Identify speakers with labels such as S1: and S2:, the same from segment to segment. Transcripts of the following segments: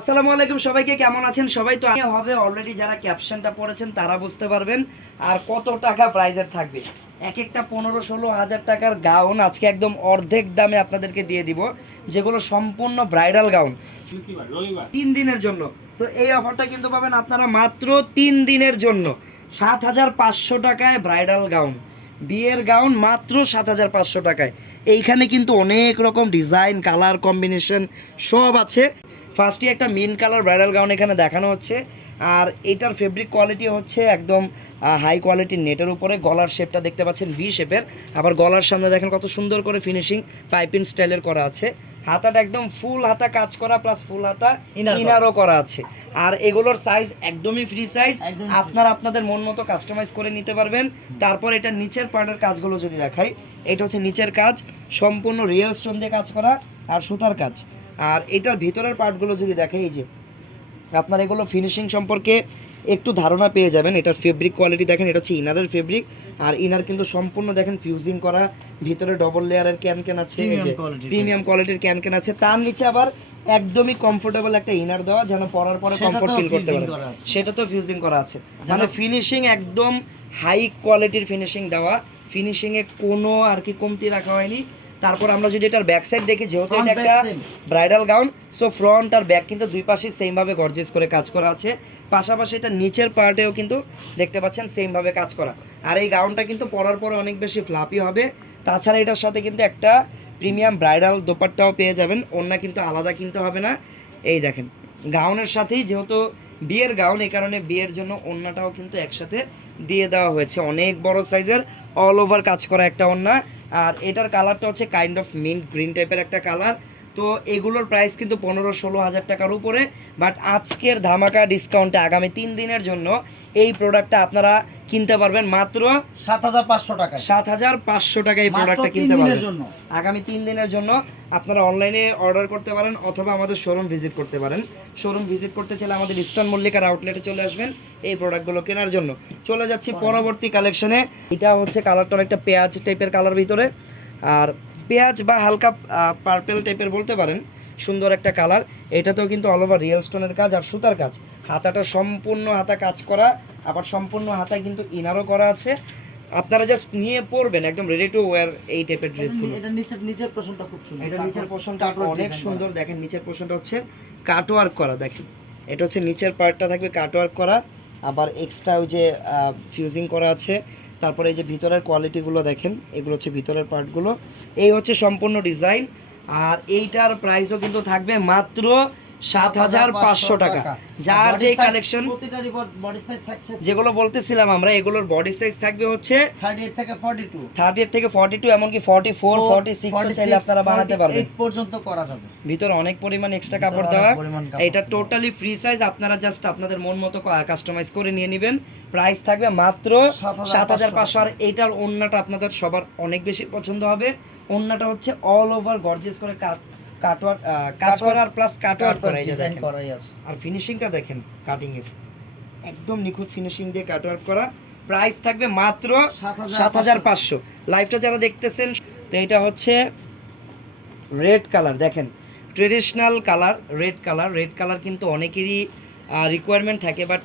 S1: আসসালামু আলাইকুম সবাইকে কেমন আছেন? সবাই তো হবে। অলরেডি যারা ক্যাপশনটা পড়েছেন তারা বুঝতে পারবেন আর কত টাকা প্রাইজের থাকবে। এক একটা পনেরো ষোলো হাজার টাকার গাউন আজকে একদম অর্ধেক দামে আপনাদেরকে দিয়ে দিব যেগুলো সম্পূর্ণ ব্রাইডাল গাউন তিন দিনের জন্য। তো এই অফারটা কিন্তু পাবেন আপনারা মাত্র তিন দিনের জন্য। সাত হাজার পাঁচশো টাকায় ব্রাইডাল গাউন বিয়ের গাউন মাত্র সাত হাজার পাঁচশো টাকায়। এইখানে কিন্তু অনেক রকম ডিজাইন কালার কম্বিনেশন সব আছে। ফার্স্টে একটা মিন কালার ব্রাইডাল গাউন এখানে দেখানো হচ্ছে। আর এটার ফেব্রিক কোয়ালিটি হচ্ছে একদম হাই কোয়ালিটির নেটের উপরে। গলার শেপটা দেখতে পাচ্ছেন ভি শেপের আবার গলার সামনে দেখেন কত সুন্দর করে ফিনিশিং পাইপিং স্টাইলের করা আছে। হাতাটা একদম ফুল হাতা কাজ করা প্লাস ফুল হাতা। ইনারও করা। আছে। আর এগুলোর সাইজ একদমই ফ্রি সাইজ আপনারা আপনাদের মন মতো কাস্টমাইজ করে নিতে পারবেন। তারপর এটা নিচের পার্টের কাজগুলো যদি দেখাই এটা হচ্ছে নিচের কাজ। সম্পূর্ণ রিয়েল স্টোন দিয়ে কাজ করা আর সুতার কাজ। আর এটার ভিতরের পার্টগুলো যদি দেখাই এই যে আপনার এগুলো ফিনিশিং সম্পর্কে একটু ধারণা পেয়ে যাবেন। এটার ফেব্রিক কোয়ালিটি দেখেন এটা হচ্ছে ইনারের ফেব্রিক আর ইনার কিন্তু সম্পূর্ণ দেখেন ফিউজিং করা ভিতরে ডবল লেয়ারের ক্যান ক্যান আছে প্রিমিয়াম কোয়ালিটির ক্যান ক্যান আছে। তার নিচে আবার একদমই কমফোর্টেবল একটা ইনার দেওয়া যেন পরার পরে কমফোর্ট ফিল করতে
S2: আছে।
S1: সেটা তো ফিউজিং করা আছে। মানে ফিনিশিং একদম হাই কোয়ালিটির ফিনিশিং দেওয়া। ফিনিশিং এ কোনো আর কি কমতি রাখা হয়নি। তারপর আমরা যদি এটার ব্যাক সাইড দেখি যেহেতু এটা একটা ব্রাইডাল গাউন সো ফ্রন্ট আর ব্যাক কিন্তু দুই পাশে সেম ভাবে গর্জেস করে কাজ করা আছে। পাশাপাশি এটা নিচের পার্টেও কিন্তু দেখতে পাচ্ছেন সেম ভাবে কাজ করা। আর এই গাউনটা কিন্তু পরার পরে অনেক বেশি ফ্লাপি হবে। তাছাড়া এটার সাথে কিন্তু একটা প্রিমিয়াম ব্রাইডাল দোপাট্টাও পেয়ে যাবেন। অন্য কিন্তু আলাদা কিনতে হবে না। এই দেখেন গাউনের সাথেই যেহেতু বিয়ের গাউন এই কারণে বিয়ের জন্য ওন্নাটাও কিন্তু একসাথে দিয়ে দেওয়া হয়েছে। অনেক বড় সাইজের অল ওভার কাজ করা একটা ওন্না আর এটার কালারটা হচ্ছে কাইন্ড অফ মিন্ট গ্রিন টাইপের একটা কালার তো এগুলোর প্রাইস কিন্তু পনেরো ষোলো হাজার টাকার উপরে বাট আজকের ধামাকা ডিসকাউন্টে আগামী তিন দিনের জন্য এই প্রোডাক্টটা আপনারা কিনতে পারবেন মাত্র
S2: সাত হাজার পাঁচশো টাকা
S1: সাত হাজার পাঁচশো টাকা এই প্রোডাক্টটা কিনতে পারবেন।
S2: জন্য।
S1: আগামী তিন দিনের জন্য আপনারা অনলাইনে অর্ডার করতে পারেন অথবা আমাদের শোরুম ভিজিট করতে পারেন। শোরুম ভিজিট করতে চাইলে আমাদের ইস্টার্ন মল্লিকার আউটলেটে চলে আসবেন এই প্রোডাক্টগুলো কেনার জন্য। চলে যাচ্ছি পরবর্তী কালেকশনে এটা হচ্ছে কালারটা অনেকটা পেঁয়াজ টাইপের কালার ভিতরে। আর পেঁয়াজ বা হালকা পার্পেল টাইপের বলতে পারেন সুন্দর একটা কালার এটাতেও কিন্তু অল ওভার রিয়েল স্টোনের কাজ আর সুতার কাজ। হাতাটা সম্পূর্ণ হাতা কাজ করা আবার সম্পূর্ণ হাতায় কিন্তু ইনারও করা আছে। আপনারা জাস্ট নিয়ে পড়বেন একদম রেডি টু ওয়্যার এই টাইপের ড্রেসগুলো
S2: এটা নিচের নিচের পোর্শনটা খুব সুন্দর।
S1: এটা নিচের পোর্শনটা অনেক সুন্দর দেখেন নিচের পোর্শনটা হচ্ছে কাটওয়ার্ক করা দেখেন। এটা হচ্ছে নিচের পার্টটা থাকবে কাটওয়ার্ক করা আবার এক্সট্রা ওই যে ফিউজিং করা আছে। তারপরে এই যে ভিতরের কোয়ালিটিগুলো দেখেন, এগুলো হচ্ছে ভিতরের পার্টগুলো এই হচ্ছে সম্পূর্ণ ডিজাইন আর এইটার প্রাইসও কিন্তু থাকবে মাত্র সাত হাজার পাঁচশো টাকা। যার যে কালেকশন যেগুলো বলতেছিলাম আমরা এগুলোর বডি সাইজ থাকবে হচ্ছে
S2: 38 থেকে 42
S1: থার্টি থেকে ফর্টি টু এমনকি ফর্টি ফোর ফর্টি সিক্স চাইলে আপনারা বানাতে পারবেন।
S2: পর্যন্ত করা যাবে।
S1: ভিতরে অনেক পরিমাণ এক্সট্রা কাপড় দেওয়া। এটা টোটালি ফ্রি সাইজ আপনারা জাস্ট আপনাদের মন মতো কাস্টমাইজ করে নিয়ে নেবেন। প্রাইস থাকবে মাত্র সাত হাজার পাঁচশো আর এইটার ওন্নাটা আপনাদের সবার অনেক বেশি পছন্দ হবে। ওন্নাটা হচ্ছে অল ওভার গর্জেস করে কাটওয়ার কাজ করার প্লাস কাটওয়ার করা
S2: ডিজাইন। করাই আছে।
S1: আর ফিনিশিংটা দেখেন কাটিং এর একদম নিখুঁত ফিনিশিং দিয়ে কাটওয়ার্ক করা। প্রাইস থাকবে মাত্র সাত হাজার পাঁচশো। লাইভটা যারা দেখতেছেন তো এটা হচ্ছে রেড কালার দেখেন। Traditional colour red colour red colour কিন্তু অনেকেরই রিকোয়ারমেন্ট থাকে বাট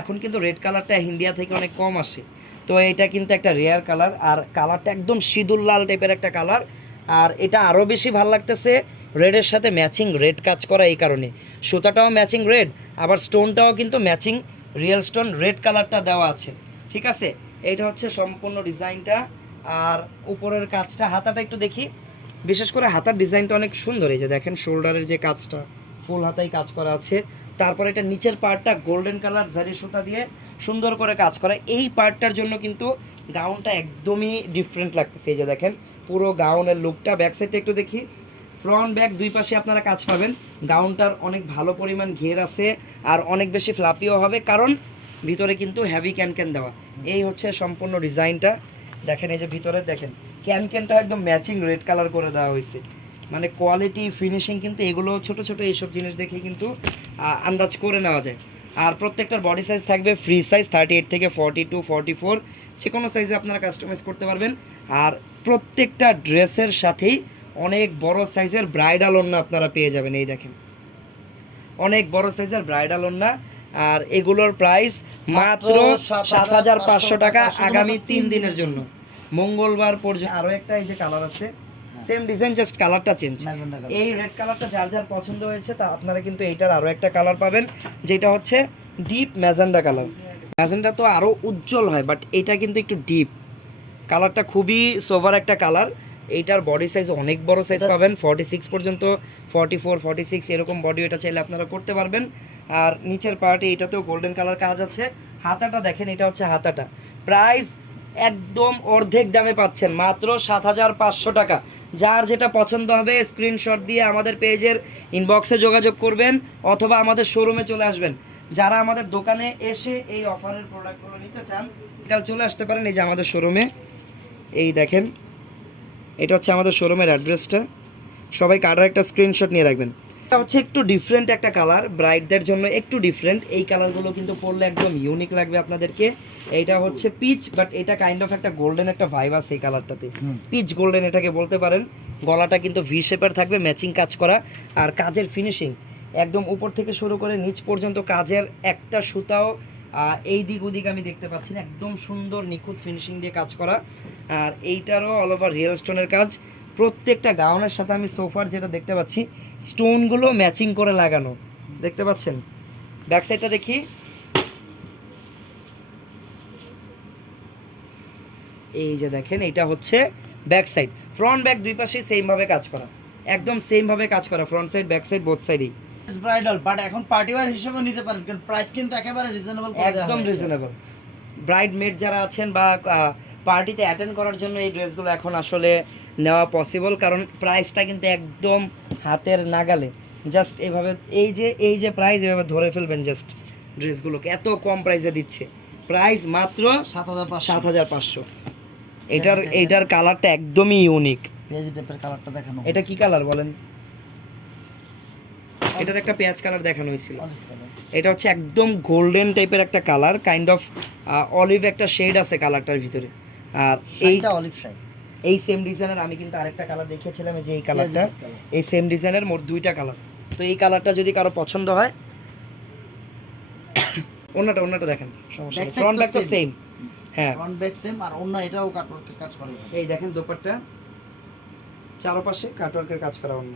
S1: এখন কিন্তু রেড কালারটা ইন্ডিয়া থেকে অনেক কম আসে। তো এটা কিন্তু একটা রেয়ার কালার আর কালারটা একদম সিঁদুর লাল টাইপের একটা কালার আর এটা আরও বেশি ভালো লাগতেছে রেডের সাথে ম্যাচিং রেড কাজ করা এই কারণে। সুতাটাও ম্যাচিং রেড আবার স্টোনটাও কিন্তু ম্যাচিং রিয়েল স্টোন রেড কালারটা দেওয়া আছে। ঠিক আছে? এইটা হচ্ছে সম্পূর্ণ ডিজাইনটা। আর উপরের কাজটা, হাতাটা একটু দেখি। বিশেষ করে হাতার ডিজাইনটা অনেক সুন্দর। এই যে দেখেন শোল্ডারের যে কাজটা ফুল হাতায় কাজ করা আছে। তারপর এটা নিচের পার্টটা গোল্ডেন কালার জারি সুতা দিয়ে সুন্দর করে কাজ করা। এই পার্টটার জন্য কিন্তু গাউনটা একদমই ডিফারেন্ট লাগতেছে। এই যে দেখেন পুরো গাউনের লুকটা ব্যাক সাইডটা একটু দেখি। ফ্রন্ট ব্যাক দুই পাশে আপনারা কাজ পাবেন। গাউনটার অনেক ভালো পরিমাণ ঘের আছে আর অনেক বেশি ফ্লাপিও হবে, কারণ ভিতরে কিন্তু হ্যাভি ক্যান ক্যান দেওয়া। এই হচ্ছে সম্পূর্ণ ডিজাইনটা দেখেন এই যে ভিতরে, দেখেন। ক্যান ক্যানটা একদম ম্যাচিং রেড কালার করে দেওয়া হয়েছে। মানে কোয়ালিটি ফিনিশিং কিন্তু এগুলো ছোট ছোট এইসব জিনিস দেখে কিন্তু আন্দাজ করে নেওয়া যায়। আর প্রত্যেকটার বডি সাইজ থাকবে ফ্রি সাইজ থার্টি এইট থেকে ফর্টি টু ফর্টি ফোর যে কোনো সাইজে আপনারা কাস্টমাইজ করতে পারবেন। আর প্রত্যেকটা ড্রেসের সাথেই অনেক বড় সাইজের ব্রাইডাল অন্য আপনারা পেয়ে যাবেন এই দেখেন। অনেক বড় সাইজের ব্রাইডাল ওন্না আর এগুলোর প্রাইস মাত্র সাত হাজার পাঁচশো টাকা আগামী
S2: তিন
S1: দিনের জন্য। মঙ্গলবার পর্যন্ত আরও একটা এই যে কালার আছে সেম ডিজাইন জাস্ট কালারটা চেঞ্জ এই রেড কালারটা যার যার পছন্দ হয়েছে তা আপনারা কিন্তু এইটার আরও একটা কালার পাবেন যেটা হচ্ছে ডিপ ম্যাজেন্ডা কালার ম্যাজেন্ডা তো আরও উজ্জ্বল হয় বাট এটা কিন্তু একটু ডিপ কালারটা খুবই সোভার একটা কালার। এইটার বডি সাইজ অনেক বড় সাইজ পাবেন। ফর্টি সিক্স পর্যন্ত ফর্টি ফোর ফর্টি সিক্স এরকম বডি এটা চাইলে আপনারা করতে পারবেন। আর নিচের পার্টে এটাতেও গোল্ডেন কালার কাজ আছে। হাতাটা দেখেন এটা হচ্ছে হাতাটা। প্রাইস একদম অর্ধেক দামে পাচ্ছেন মাত্র সাত হাজার পাঁচশো টাকা। যার যেটা পছন্দ হবে স্ক্রিনশট দিয়ে আমাদের পেজের ইনবক্সে যোগাযোগ করবেন অথবা আমাদের শোরুমে চলে আসবেন। যারা আমাদের দোকানে এসে এই অফারের প্রোডাক্টগুলো নিতে চান কাল চলে আসতে পারেন এই যে আমাদের শোরুমে এই দেখেন এটা হচ্ছে আমাদের শোরুমের অ্যাড্রেসটা সবাই কাটার একটা স্ক্রিনশট নিয়ে রাখবেন। এটা হচ্ছে একটু ডিফারেন্ট একটা কালার ব্রাইডদের জন্য একটু ডিফারেন্ট এই কালারগুলো কিন্তু পরলে একদম ইউনিক লাগবে আপনাদেরকে। এইটা হচ্ছে পিচ বাট এটা কাইন্ড অফ একটা গোল্ডেন একটা ভাইব আছে এই কালারটাতে পিচ গোল্ডেন এটাকে বলতে পারেন। গলাটা কিন্তু ভি শেপের থাকবে ম্যাচিং কাজ করা। আর কাজের ফিনিশিং একদম উপর থেকে শুরু করে নিচ পর্যন্ত কাজের একটা সুতাও এই দিক ওদিক আমি দেখতে পাচ্ছি না। একদম সুন্দর নিখুঁত ফিনিশিং দিয়ে কাজ করা। আর এইটারও অল ওভার রিয়েল স্টোনের কাজ। প্রত্যেকটা গাউনের সাথে আমি সোফার যেটা দেখতে পাচ্ছি স্টোনগুলো ম্যাচিং করে লাগানো। দেখতে পাচ্ছেন? ব্যাক সাইডটা দেখি। এই যে দেখেন এটা হচ্ছে ব্যাক সাইড ফ্রন্ট ব্যাক দুই পাশে সেম ভাবে কাজ করা। একদম সেম ভাবে কাজ করা front side back side both সাইডই
S2: bridal but এখন পার্টি ওয়্যার হিসেবে নিতে পারেন কারণ প্রাইস কিন্তু একেবারে রিজনেবল
S1: একদম। রিজনেবল ব্রাইড মেড যারা আছেন বা পার্টিতে অ্যাটেন্ড করার জন্য এই ড্রেসগুলো এখন আসলে নেওয়া পসিবল কারণ প্রাইসটা কিন্তু একদম হাতের নাগালে। জাস্ট এভাবে এই যে এই যে প্রাইস এভাবে ধরে ফেলবেন জাস্ট ড্রেসগুলোকে। এত কম প্রাইসে দিচ্ছে। প্রাইস মাত্র
S2: সাত হাজার
S1: সাত হাজার পাঁচশো। এটার এইটার কালারটা একদমই ইউনিক
S2: টাইপের কালারটা দেখানো
S1: এটা কি কালার বলেন? এটার একটা পেঁয়াজ কালার দেখানো হয়েছিল। এটা হচ্ছে একদম গোল্ডেন টাইপের একটা কালার কাইন্ড অফ অলিভ একটা শেড আছে কালারটার ভিতরে। এই
S2: শাড়িটা অলিভ শাড়ি।
S1: এই সেম ডিজাইনের আমি কিন্তু আরেকটা কালার দেখিয়েছিলাম যে এই কালারটা এই সেম ডিজাইনের মোট দুইটা কালার তো এই কালারটা যদি কারও পছন্দ হয় অন্যটা অন্যটা দেখেন সমস্যা ফ্রন্ট ব্যাক তো সেম হ্যাঁ।
S2: ফ্রন্ট ব্যাক সেম আর অন্য এটাও কাটওয়ার্কের কাজ করে।
S1: এই দেখেন দোপাট্টা। চারপাশে কাটওয়ার্কের কাজ করা অন্য।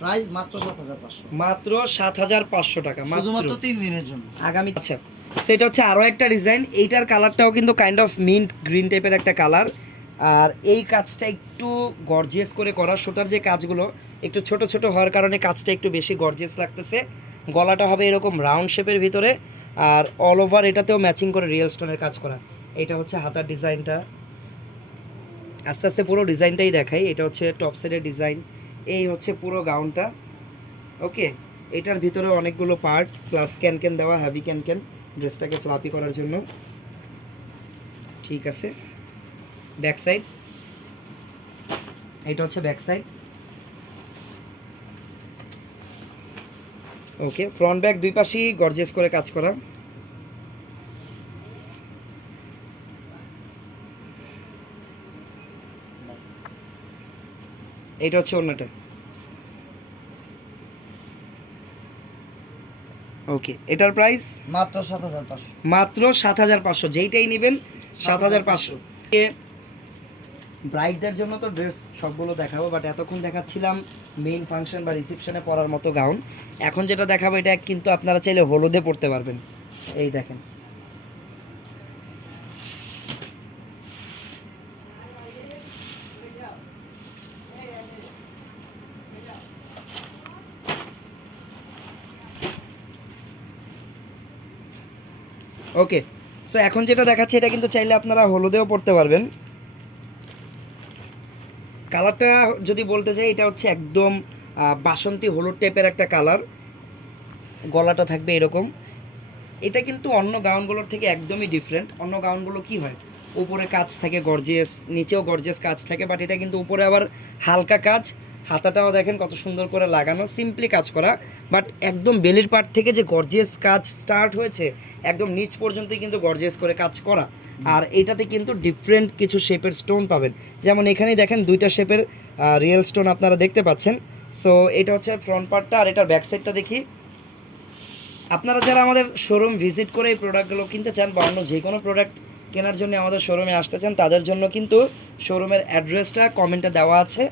S2: প্রাইস মাত্র সাত হাজার পাঁচশো।
S1: মাত্র সাত হাজার পাঁচশো টাকা
S2: শুধুমাত্র
S1: মাত্র
S2: তিন দিনের জন্য।
S1: আগামী আচ্ছা সেটা হচ্ছে আরও একটা ডিজাইন। এইটার কালারটাও কিন্তু কাইন্ড অফ মিন্ট গ্রিন টাইপের একটা কালার। আর এই কাজটা একটু গর্জিয়াস করে করা। সুতার যে কাজগুলো একটু ছোট ছোট হওয়ার কারণে কাজটা একটু বেশি গর্জিয়াস লাগতেছে। গলাটা হবে এরকম রাউন্ড শেপের ভিতরে। আর অল ওভার এটাতেও ম্যাচিং করে রিয়েল স্টোনের কাজ করা। এটা হচ্ছে হাতার ডিজাইনটা। আস্তে আস্তে পুরো ডিজাইনটাই দেখাই। এটা হচ্ছে টপ সাইডের ডিজাইন। এই হচ্ছে পুরো গাউনটা ওকে এটার ভিতরে অনেকগুলো পার্ট প্লাস ক্যান ক্যান দেওয়া হ্যাভি ক্যান ক্যান ড্রেসটাকে ফ্লাপি করার জন্য। ঠিক আছে। ব্যাক সাইড এটা হচ্ছে back side okay front back দুই পাশেই গর্জেস করে কাজ করা। এটা হচ্ছে অন্যটা ওকে এটার প্রাইস
S2: মাত্র সাত হাজার পাঁচশো।
S1: মাত্র সাত হাজার পাঁচশো যেইটাই নেবেন সাত হাজার পাঁচশো। ব্রাইডদের জন্য তো ড্রেস সবগুলো দেখাবো বাট এতক্ষণ দেখাচ্ছিলাম মেইন ফাংশন বা রিসেপশনে পরার মতো গাউন এখন যেটা দেখাবো এটা কিন্তু আপনারা চাইলে হলুদে পড়তে পারবেন। এই দেখেন। ওকে সো এখন যেটা দেখাচ্ছে, এটা কিন্তু চাইলে আপনারা হলুদেও পড়তে পারবেন। কালারটা যদি বলতে চাই, এটা হচ্ছে একদম বাসন্তী হলুদ টাইপের একটা কালার গলাটা থাকবে এরকম। এটা কিন্তু অন্য গাউনগুলোর থেকে একদমই ডিফারেন্ট অন্য গাউনগুলো কি হয়? উপরে কাজ থাকে গর্জিয়াস নিচেও গর্জিয়াস কাজ থাকে বাট এটা কিন্তু উপরে আবার হালকা কাজ। হাতাটাও দেখেন কত সুন্দর করে লাগানো সিম্পলি কাজ করা বাট একদম বেলির পাট থেকে যে গর্জিয়াস কাজ স্টার্ট হয়েছে, একদম নিচ পর্যন্তই কিন্তু গর্জিয়াস করে কাজ করা। আর এটাতে কিন্তু ডিফারেন্ট কিছু শেপের স্টোন পাবেন। যেমন এখানেই দেখেন দুইটা শেপের রিয়েল স্টোন আপনারা দেখতে পাচ্ছেন। সো এটা হচ্ছে ফ্রন্ট পার্টটা আর এটার ব্যাক সাইডটা দেখি। আপনারা যারা আমাদের শোরুম ভিজিট করে এই প্রোডাক্টগুলো কিনতে চান বা অন্য যে কোনো প্রোডাক্ট কেনার জন্য আমাদের শোরুমে আসতে চান, তাদের জন্য কিন্তু শোরুমের অ্যাড্রেসটা কমেন্টে দেওয়া আছে।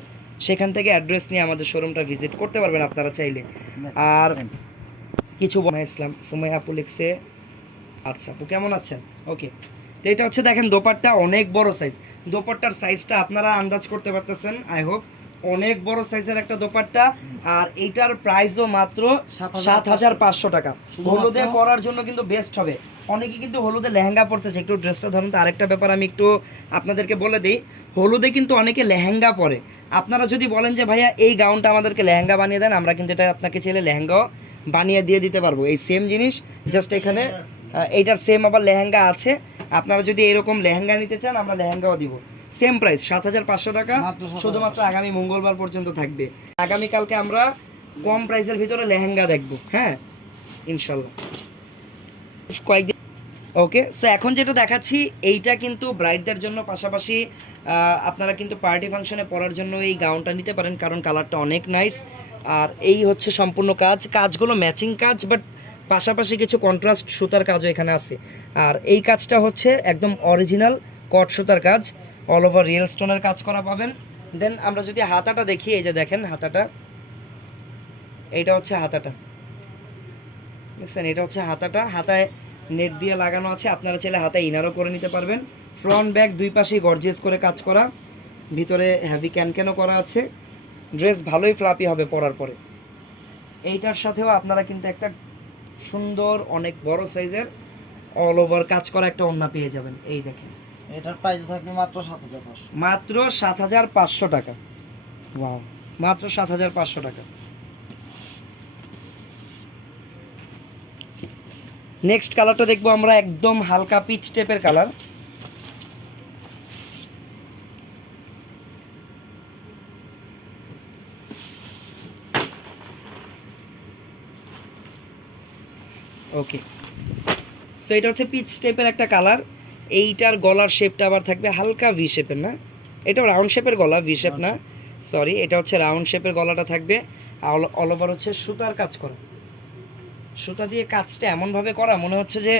S1: সেখান থেকে অ্যাড্রেস নিয়ে আমাদের শোরুমটা ভিজিট করতে পারবেন আপনারা চাইলে। আর কিছু বনা ইসলাম সুমাই আপু লিখছে আচ্ছা আপু কেমন আছেন? ওকে তো এটা হচ্ছে দেখেন দোপাট্টা অনেক বড় সাইজ দোপাট্টার সাইজটা আপনারা আন্দাজ করতে পারতেছেন আই হোপ অনেক বড় সাইজের একটা দোপাট্টা আর এইটার প্রাইসও মাত্র সাত হাজার পাঁচশো। টাকা। হলুদে পরার জন্য কিন্তু বেস্ট হবে। অনেকে কিন্তু হলুদে লেহেঙ্গা পরতেছে। একটু ড্রেসটা ধরুন তো আরেকটা ব্যাপার আমি একটু আপনাদেরকে বলে দিই। হলুদে কিন্তু অনেকে লেহেঙ্গা পরে। আপনারা যদি বলেন যে ভাইয়া এই গাউনটা আমাদেরকে লেহেঙ্গা বানিয়ে দেন আমরা কিন্তু এটা আপনাকে চাইলে লেহেঙ্গাও বানিয়ে দিয়ে দিতে পারব। এই সেম জিনিস জাস্ট এখানে এইটার সেম আবার লেহেঙ্গা আছে। আপনারা যদি এরকম লেহেঙ্গা নিতে চান আমরা লেহেঙ্গাও দিব। সেম প্রাইস সাত হাজার পাঁচশো টাকা শুধুমাত্র আগামী মঙ্গলবার পর্যন্ত থাকবে। আগামীকালকে আমরা কম প্রাইসের ভিতরে লেহেঙ্গা দেখব। হ্যাঁ? ইনশাল্লাহ। কয়েকদিন ওকে সো এখন যেটা দেখাচ্ছি, এইটা কিন্তু ব্রাইডদের জন্য পাশাপাশি আপনারা কিন্তু পার্টি ফাংশনে পরার জন্য এই গাউনটা নিতে পারেন, কারণ কালারটা অনেক নাইস আর এই হচ্ছে সম্পূর্ণ কাজ। কাজগুলো ম্যাচিং কাজ বাট পাশাপাশি কিছু কন্ট্রাস্ট সুতার কাজও এখানে আছে। আর এই কাজটা হচ্ছে একদম অরিজিনাল কট সুতার কাজ। অল ওভার রিয়েল স্টোনের কাজ করা পাবেন। দেন আমরা যদি হাতাটা দেখি, এই যে দেখেন হাতাটা। এইটা হচ্ছে হাতাটা। দেখছেন? এটা হচ্ছে হাতাটা। হাতায় নেট দিয়ে লাগানো আছে আপনারা চাইলে হাতে ইনারও করে নিতে পারবেন। ফ্রন্ট ব্যাক দুই পাশেই গর্জেস করে কাজ করা ভিতরে হ্যাভি ক্যানক্যানও করা আছে। ড্রেস ভালোই ফ্লাপি হবে পরার পরে। এইটার সাথেও আপনারা কিন্তু একটা সুন্দর অনেক বড় সাইজের অল ওভার কাজ করা একটা ওড়না পেয়ে যাবেন। এই দেখেন।
S2: এটার প্রাইস থাকবে মাত্র সাত হাজার পাঁচশো।
S1: মাত্র সাত হাজার পাঁচশো টাকা। ওয়াও মাত্র সাত হাজার পাঁচশো টাকা। নেক্সট কালারটা দেখব আমরা একদম হালকা পিচ টেপের কালার ওকে সো এটা হচ্ছে পিচ টেপের একটা কালার এইটার গলার শেপটা আবার থাকবে হালকা ভি শেপের না? এটা রাউন্ড শেপের গলা ভি শেপ না? সরি এটা হচ্ছে রাউন্ড শেপের গলাটা থাকবে। অল ওভার হচ্ছে সুতার কাজ করা। সুতা দিয়ে কাজটা এমনভাবে করা মনে হচ্ছে যে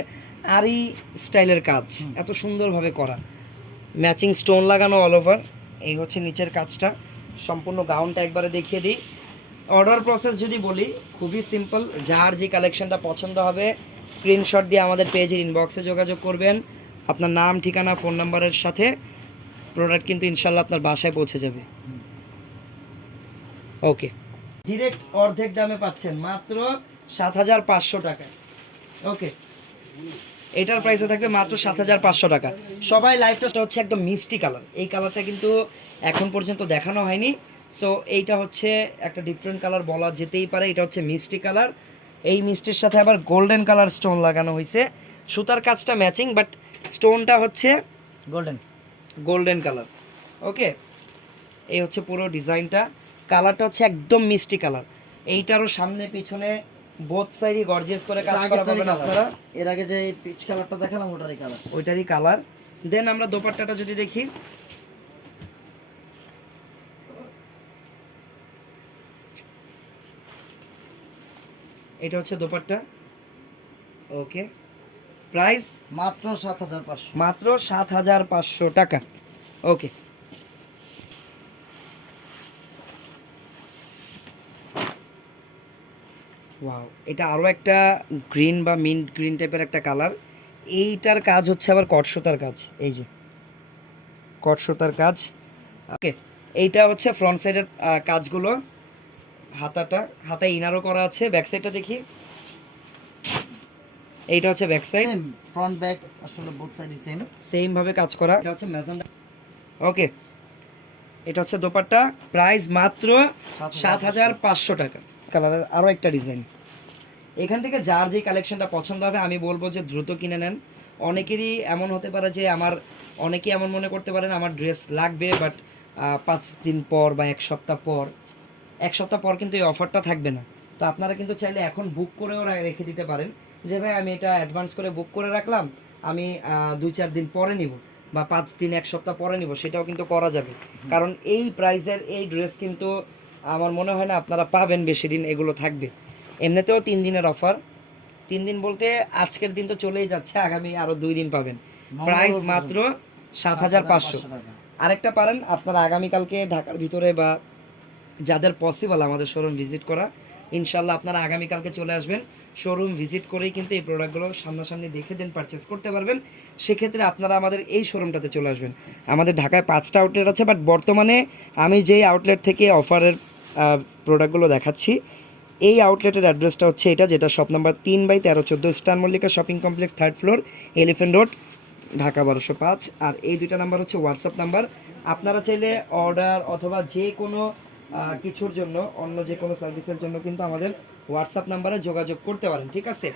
S1: আরই স্টাইলের কাজ এত সুন্দরভাবে করা। ম্যাচিং স্টোন লাগানো অল ওভার এই হচ্ছে নিচের কাজটা। সম্পূর্ণ গাউনটা একবারে দেখিয়ে দিই। অর্ডার প্রসেস যদি বলি খুবই সিম্পল যার যে কালেকশনটা পছন্দ হবে স্ক্রিনশট দিয়ে আমাদের পেজের ইনবক্সে যোগাযোগ করবেন। আপনার নাম ঠিকানা ফোন নাম্বারের সাথে প্রোডাক্ট কিন্তু ইনশাল্লাহ আপনার বাসায় পৌঁছে যাবে। ওকে ডিরেক্ট অর্ধেক দামে পাচ্ছেন মাত্র সাত হাজার পাঁচশো টাকা। ওকে এটার প্রাইসে থাকবে মাত্র সাত হাজার পাঁচশো টাকা। সবাই লাইফটা হচ্ছে একদম মিষ্টি কালার এই কালারটা কিন্তু এখন পর্যন্ত দেখানো হয়নি। সো এইটা হচ্ছে একটা ডিফারেন্ট কালার বলা যেতেই পারে। এটা হচ্ছে মিষ্টি কালার এই মিষ্টির সাথে আবার গোল্ডেন কালার স্টোন লাগানো হয়েছে। সুতার কাজটা ম্যাচিং বাট স্টোনটা হচ্ছে
S2: গোল্ডেন
S1: গোল্ডেন কালার ওকে এই হচ্ছে পুরো ডিজাইনটা কালারটা হচ্ছে একদম মিষ্টি কালার এইটারও সামনে পিছনে বোথ সাইডই গর্জিয়াস করে কাজ করা পাবেন আপনারা।
S2: এর আগে যে পিচ কালারটা দেখালাম ওটারই কালার
S1: ওইটারই কালার দেন আমরা দোপাট্টাটা যদি দেখি। এটা হচ্ছে দোপাট্টা। ওকে প্রাইস
S2: মাত্র সাত হাজার পাঁচশো।
S1: মাত্র সাত হাজার পাঁচশো টাকা। ওকে ওয়াও এটা আরও একটা গ্রিন বা মিন্ট গ্রিন টাইপের একটা কালার এইটার কাজ হচ্ছে আবার কটসুতার কাজ এই যে। কটসুতার কাজ। ওকে এইটা হচ্ছে ফ্রন্ট সাইডের কাজগুলো। হাতাটা হাতায় ইনারও করা আছে ব্যাক সাইডটা দেখি। এইটা হচ্ছে ব্যাক সাইড
S2: ফ্রন্ট ব্যাক আসলে বোথ সাইডই সেম
S1: সেম ভাবে কাজ করা। এটা হচ্ছে ম্যাজেন্ডা ওকে এটা হচ্ছে দোপাট্টা। প্রাইস মাত্র সাত হাজার পাঁচশো। টাকা। কালারের আরও একটা ডিজাইন এখান থেকে যার যে কালেকশনটা পছন্দ হবে আমি বলব যে দ্রুত কিনে নেন। অনেকেরই এমন হতে পারে যে আমার অনেকেই এমন মনে করতে পারেন আমার ড্রেস লাগবে বাট পাঁচ দিন পর বা এক সপ্তাহ পর এক সপ্তাহ পর কিন্তু এই অফারটা থাকবে না। তো আপনারা কিন্তু চাইলে এখন বুক করেও রেখে দিতে পারেন যে ভাই আমি এটা অ্যাডভান্স করে বুক করে রাখলাম আমি দুই চার দিন পরে নিব বা পাঁচ দিন এক সপ্তাহ পরে নিব। সেটাও কিন্তু করা যাবে। কারণ এই প্রাইসের এই ড্রেস কিন্তু আমার মনে হয় না আপনারা পাবেন বেশি দিন এগুলো থাকবে। এমনিতেও তিন দিনের অফার তিন দিন বলতে আজকের দিন তো চলেই যাচ্ছে আগামী আরও দুই দিন পাবেন। প্রাইস মাত্র সাত হাজার পাঁচশো। আরেকটা পারেন আপনারা আগামীকালকে ঢাকার ভিতরে বা যাদের পসিবল আমাদের শোরুম ভিজিট করা ইনশাল্লাহ আপনারা আগামীকালকে চলে আসবেন। শোরুম ভিজিট করেই কিন্তু এই প্রোডাক্টগুলো সামনাসামনি দেখে দেন পারচেস করতে পারবেন। সেক্ষেত্রে আপনারা আমাদের এই শোরুমটাতে চলে আসবেন। আমাদের ঢাকায় পাঁচটা আউটলেট আছে বাট বর্তমানে আমি যেই আউটলেট থেকে অফারের প্রোডাক্টগুলো দেখাচ্ছি এই আউটলেটের অ্যাড্রেসটা হচ্ছে এটা, যেটা শপ নাম্বার তিন বাই তেরো চোদ্দ star Mallika shopping complex third floor elephant road Dhaka বারোশো পাঁচ। আর এই দুইটা নাম্বার হচ্ছে হোয়াটসঅ্যাপ নাম্বার আপনারা চাইলে অর্ডার অথবা যে কোনো কিছুর জন্য, অন্য যে কোনো সার্ভিসের জন্য কিন্তু আমাদের হোয়াটসঅ্যাপ নাম্বারে যোগাযোগ করতে পারেন, ঠিক আছে?